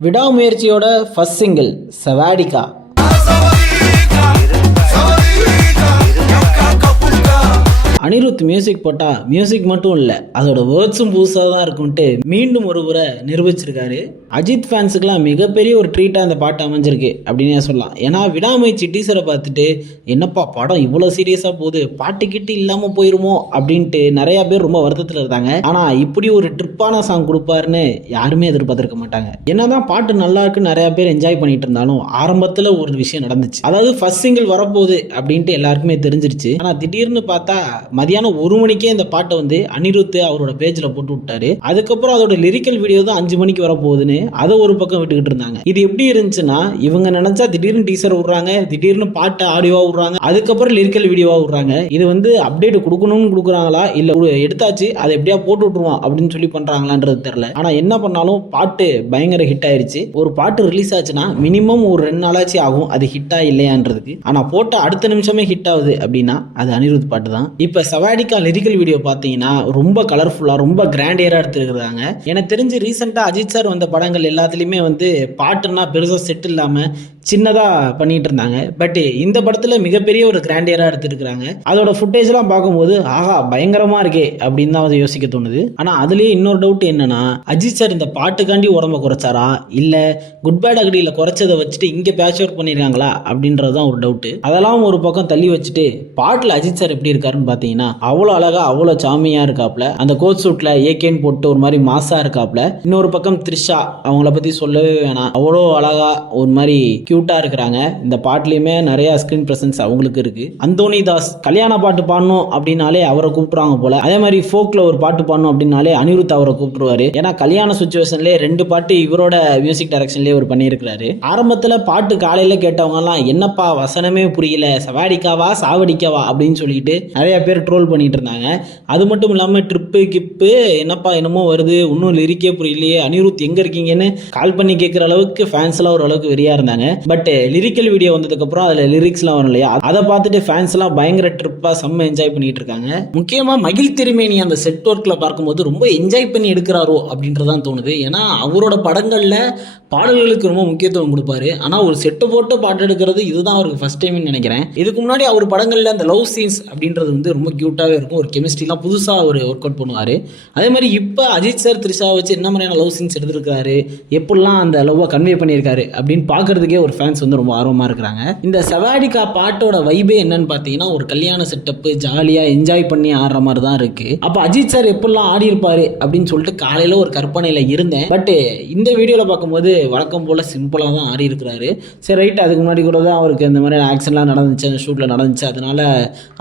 விடாமுயற்சியோட first single சவாடிகா. Anirudh music போட்டால் music மட்டும் இல்லை, அதோட வேர்ட்ஸும் புதுசாக தான் இருக்கும்ட்டு மீண்டும் ஒரு முறை நிரூபிச்சிருக்காரு. அஜித் ஃபேன்ஸுக்கெல்லாம் மிகப்பெரிய ஒரு ட்ரீட்டாக அந்த பாட்டு அமைஞ்சிருக்கு அப்படின்னே சொல்லலாம். ஏன்னா விடாமுயற்சி டீசரை பார்த்துட்டு என்னப்பா படம் இவ்வளோ சீரியஸாக போகுது, பாட்டு கிட்டு இல்லாமல் போயிருமோ அப்படின்ட்டு நிறையா பேர் ரொம்ப வருத்தத்தில் இருந்தாங்க. ஆனால் இப்படி ஒரு ட்ரிப்பான சாங் கொடுப்பாருன்னு யாருமே எதிர்பார்த்துருக்க மாட்டாங்க. என்னதான் பாட்டு நல்லா இருக்குன்னு நிறையா பேர் என்ஜாய் பண்ணிட்டு இருந்தாலும் ஆரம்பத்தில் ஒரு விஷயம் நடந்துச்சு. அதாவது ஃபர்ஸ்ட் சிங்கிள் வரப்போகுது அப்படின்ட்டு எல்லாருக்குமே தெரிஞ்சிருச்சு. ஆனால் திடீர்னு பார்த்தா மதியானம் 1 மணிக்கே இந்த பாட்டை வந்து அனிருத் அவரோட பேஜ்ல போட்டு விட்டாரு. அதுக்கப்புறம் அதோட லிரிக்கல் வீடியோ தான் 5 மணிக்கு வரப்போகுதுன்னு அதை ஒரு பக்கம் விட்டுக்கிட்டு இருந்தாங்க. இது எப்படி இருந்துச்சுன்னா, இவங்க நினைச்சா திடீர்னு டீசர் விடுறாங்க, திடீர்னு பாட்டை ஆடியோவா விடுறாங்க, அதுக்கப்புறம் லிரிக்கல் வீடியோவா விடுறாங்க. இது வந்து அப்டேட் கொடுக்கணும்னு கொடுக்குறாங்களா இல்ல எடுத்தாச்சு அதை எப்படியா போட்டு விட்டுருவோம் அப்படின்னு சொல்லி பண்றாங்களான்றது தெரியல. ஆனா என்ன பண்ணாலும் பாட்டு பயங்கர ஹிட் ஆயிருச்சு. ஒரு பாட்டு ரிலீஸ் ஆச்சுன்னா மினிமம் ஒரு 2 நாளாச்சு ஆகும் அது ஹிட்டா இல்லையான்றதுக்கு. ஆனா போட்ட அடுத்த நிமிஷமே ஹிட் ஆகுது அப்படின்னா அது அனிருத் பாட்டு தான். இப்ப சவாடிகா லிரிக்கல் வீடியோ பார்த்தீங்கன்னா ரொம்ப கலர்ஃபுல்லா ரொம்ப கிராண்டியரா எடுத்துருக்காங்க. எனக்கு தெரிஞ்சு ரீசெண்டா அஜித் சார் வந்த படங்கள் எல்லாத்துலயுமே வந்து பாட்டுன்னா பெருசா செட் இல்லாம சின்னதா பண்ணிட்டு இருந்தாங்க. பட் இந்த படத்துல மிகப்பெரிய ஒரு கிராண்டியரா எடுத்துருக்காங்க. அதோட ஃபுட்டேஜ் எல்லாம் பார்க்கும்போது ஆஹா பயங்கரமா இருக்கே அப்படின்னு தான் யோசிக்க தோணுது. ஆனா அதுலயே இன்னொரு டவுட் என்னன்னா, அஜித் சார் இந்த பாட்டுக்காண்டி உடம்ப குறைச்சாரா இல்ல குட் பேட் அகடியில குறைச்சதை வச்சுட்டு இங்க பேட்ச் ஒர்க் பண்ணிருக்காங்களா அப்படின்றதுதான் ஒரு டவுட். அதெல்லாம் ஒரு பக்கம் தள்ளி வச்சுட்டு பாட்டுல அஜித் சார் எப்படி இருக்காருன்னு பாத்தீங்கன்னா அவ்வளோ அழகா அவ்வளோ சாமியா இருக்காப்ல. அந்த கோட் சூட்ல ஏகேன்னு போட்டு ஒரு மாதிரி மாசா இருக்காப்ல. இன்னொரு பக்கம் த்ரிஷா, அவங்கள பத்தி சொல்லவே வேணாம், அவ்வளோ அழகா ஒரு மாதிரி கியூட்டா இருக்கிறாங்க. இந்த பாட்டுலயுமே நிறைய ஸ்கிரீன் பிரசன்ஸ் அவங்களுக்கு இருக்கு. அந்தோனி தாஸ் கல்யாண பாட்டு பாடணும் அப்படின்னாலே அவரை கூப்பிடுறாங்க போல. அதே மாதிரி ஃபோக்ல ஒரு பாட்டு பாடணும் அப்படின்னாலே அனிருத் அவரை கூப்பிட்டுருவாரு. ஏன்னா கல்யாண சுச்சுவேஷன்லேயே 2 பாட்டு இவரோட மியூசிக் டைரக்ஷன்லேயே அவர் பண்ணியிருக்கிறாரு. ஆரம்பத்தில் பாட்டு காலையில கேட்டவங்க எல்லாம் என்னப்பா வசனமே புரியல, சவாடிக்காவா சாவடிக்காவா அப்படின்னு சொல்லிட்டு நிறைய பேர் ட்ரோல் பண்ணிட்டு இருந்தாங்க. அது மட்டும் இல்லாம ட்ரிப்பு கிப்பு என்னப்பா என்னமோ வருது, இன்னும் லிரிக்கே புரியலையே, அனிருத் எங்க இருக்கீங்கன்னு கால் பண்ணி கேட்கிற அளவுக்கு ஃபேன்ஸ் எல்லாம் ஓரளவுக்கு வெறியா இருந்தாங்க. பட் லிரிக்கல் வீடியோ வந்ததுக்கு அப்புறம் அதுல லிரிக்ஸ் எல்லாம் வரும் இல்லையா, அதை பார்த்துட்டு ஃபேன்ஸ் எல்லாம் பயங்கர ட்ரிப்பா செம்ம என்ஜாய் பண்ணிட்டு இருக்காங்க. முக்கியமா மகிழ் திருமேனி அந்த செட் ஒர்க்ல பார்க்கும்போது ரொம்ப என்ஜாய் பண்ணி எடுக்கிறாரோ அப்படின்றதான் தோணுது. ஏன்னா அவரோட படங்கள்ல பாடல்களுக்கு ரொம்ப முக்கியத்துவம் கொடுப்பாரு. ஆனா ஒரு செட்டு போட்டு பாட்டு எடுக்கிறது இதுதான் அவருக்கு ஃபர்ஸ்ட் டைம் நினைக்கிறேன். இதுக்கு முன்னாடி அவர் படங்கள்ல அந்த லவ் சீன்ஸ் அப்படின்றது வந்து ரொம்ப கியூட்டாவே இருக்கும். ஒரு கெமிஸ்ட்ரிலாம் புதுசாக ஒரு ஒர்க் அவுட் பண்ணுவார். அதே மாதிரி இப்போ அஜித் சார் த்ரிஷா வச்சு என்ன மாதிரியான லவ் சீன்ஸ் எடுத்துருக்காரு, எப்படிலாம் அந்த லவ்வை கன்வே பண்ணியிருக்காரு அப்படின்னு பார்க்கறதுக்கே ஒரு ஃபேன்ஸ் வந்து ரொம்ப ஆர்வமாக இருக்கிறாங்க. இந்த சவாடிகா பாட்டோட வைபே என்னன்னு பார்த்தீங்கன்னா ஒரு கல்யாண செட்டப்பு, ஜாலியாக என்ஜாய் பண்ணி ஆடுற மாதிரி தான் இருக்கு. அப்போ அஜித் சார் எப்படிலாம் ஆடி இருப்பாரு அப்படின்னு சொல்லிட்டு காலையில் ஒரு கற்பனையில் இருந்தேன். பட் இந்த வீடியோவில் பார்க்கும்போது வழக்கம் போல் சிம்பிளாக தான் ஆடி இருக்கிறாரு. சரி ரைட், அதுக்கு முன்னாடி கூட தான் அவருக்கு இந்த மாதிரி ஆக்ஷன்லாம் நடந்துச்சு, அந்த ஷூட்டில் நடந்துச்சு, அதனால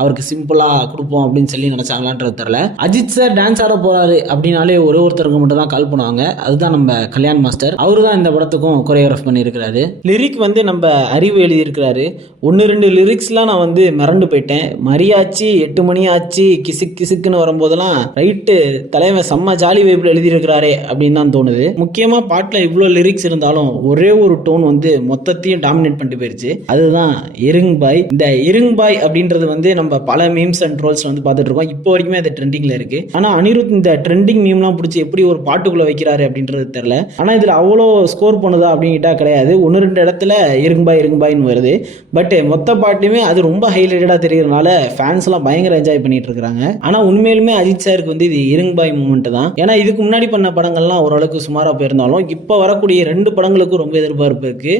அவருக்கு சிம்பிளாக கொடுப்போம் அப்படின்னு சொல்லி நினைச்சாங்களான்றது தெரியல. அஜித் சார் டான்ஸ் ஆட போறாரு அப்படின்னாலே ஒருத்தருக்கு மட்டும் தான் கால் பண்ணுவாங்க. அதுதான் நம்ம கல்யாண் மாஸ்டர். அவரு தான் இந்த படத்துக்கும் கொரியோகிராஃப் பண்ணியிருக்கிறாரு. லிரிக் வந்து நம்ம அறிவு எழுதியிருக்கிறாரு. 1-2 லிரிக்ஸ்லாம் நான் வந்து மிரண்டு போயிட்டேன். மரியாச்சு 8 மணி ஆச்சு கிசுக் கிசுக்குன்னு வரும்போதெல்லாம் ரைட்டு தலைவன் செம்ம ஜாலி வைப்பில் எழுதியிருக்கிறாரே அப்படின்னு தான் தோணுது. முக்கியமா பாட்டில் இவ்வளோ லிரிக்ஸ் இருந்தாலும் ஒரே ஒரு டோன் வந்து மொத்தத்தையும் டாமினேட் பண்ணிட்டு போயிருச்சு. அதுதான் இருங் பாய். இந்த இருங் பாய் அப்படின்றது வந்து நம்ம பல மீம்ஸ் அண்ட் ட்ரோல்ஸ் வந்து பார்த்துட்டு இருக்கோம். இப்போ வரைக்குமே அது ட்ரெண்டிங்ல இருக்கு. ஆனா அனிருத் இந்த ட்ரெண்டிங் மீம்லாம் பிடிச்சி எப்படி ஒரு பாட்டுக்குள்ள வைக்கிறாரு அப்படின்றது தெரியல. ஆனா இதுல அவ்வளோ ஸ்கோர் பண்ணுதா அப்படின்ட்டா கிடையாது. 1-2 இடத்துல இருங்குபாயின்னு வருது. பட் மொத்த பாட்டுமே அது ரொம்ப ஹைலைட்டடா தெரியறதுனால ஃபேன்ஸ் எல்லாம் பயங்கர என்ஜாய் பண்ணிட்டு இருக்காங்க. ஆனா உண்மையிலுமே அஜித் சாருக்கு வந்து இது இருங்குபாய் மூமெண்ட் தான். ஏன்னா இதுக்கு முன்னாடி பண்ண படங்கள்லாம் ஓரளவுக்கு சுமாரா போயிருந்தாலும் இப்போ வரக்கூடிய 2 படங்களுக்கும் ரொம்ப எதிர்பார்ப்பு இருக்கு.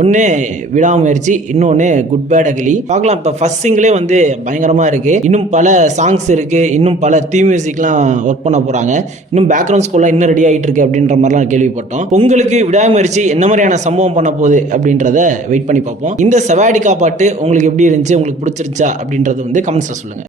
ஒன்னு விடாமுயற்சி, இன்னொன்னு குட் பேட் அகலி. பார்க்கலாம். இப்போ ஃபர்ஸ்ட் சிங்கிளே வந்து பயங்கரமா இருக்கு. இன்னும் பல சாங்ஸ் இருக்கு, இன்னும் பல தீம் மியூசிக்லாம் ஒர்க் பண்ண போறாங்க, இன்னும் பேக்ரவுண்ட் ஸ்கோர்லாம் இன்னும் ரெடி ஆகிட்டு இருக்கு அப்படின்ற மாதிரிலாம் கேள்விப்பட்டோம். உங்களுக்கு விடாமுயற்சி என்ன மாதிரியான சம்பவம் பண்ண போகுது அப்படின்றத வெயிட் பண்ணி பார்ப்போம். இந்த சவாடிகா பாட்டு உங்களுக்கு எப்படி இருந்துச்சு, உங்களுக்கு பிடிச்சிருச்சா அப்படின்றத வந்து கமெண்ட்ஸ்ல சொல்லுங்க.